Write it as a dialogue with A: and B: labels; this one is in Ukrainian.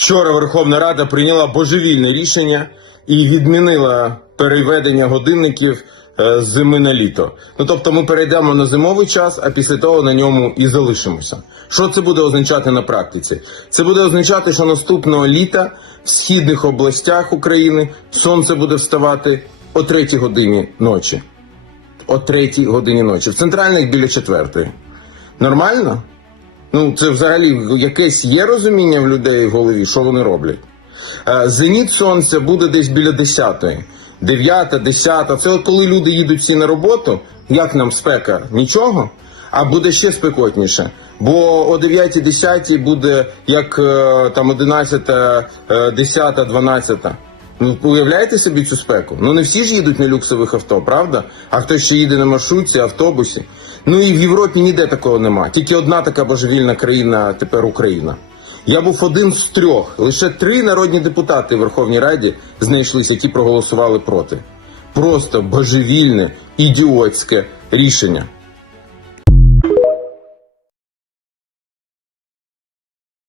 A: Вчора Верховна Рада прийняла божевільне рішення і відмінила переведення годинників е, з зими на літо. Ну тобто ми перейдемо на зимовий час, а після того на ньому і залишимося. Що це буде означати на практиці? Це буде означати, що наступного літа в східних областях України сонце буде вставати о третій годині ночі. О третій годині ночі. В центральних біля четвертої. Нормально? Ну, це взагалі якесь є розуміння в людей в голові, що вони роблять. Е, Зеніт сонця буде десь біля 10-ї. 9, 10. Це от коли люди їдуть всі на роботу, як нам спека? Нічого. А буде ще спекотніше. Бо о 9, 10 буде як е, там 11, е, 10, 12. Ну, уявляєте собі цю спеку? Ну не всі ж їдуть на люксових авто, правда? А хтось ще їде на маршрутці, автобусі. Ну і в Європі ніде такого нема. Тільки одна така божевільна країна тепер Україна. Я був один з трьох. Лише три народні депутати в Верховній Раді знайшлися, які проголосували проти. Просто божевільне, ідіотське рішення.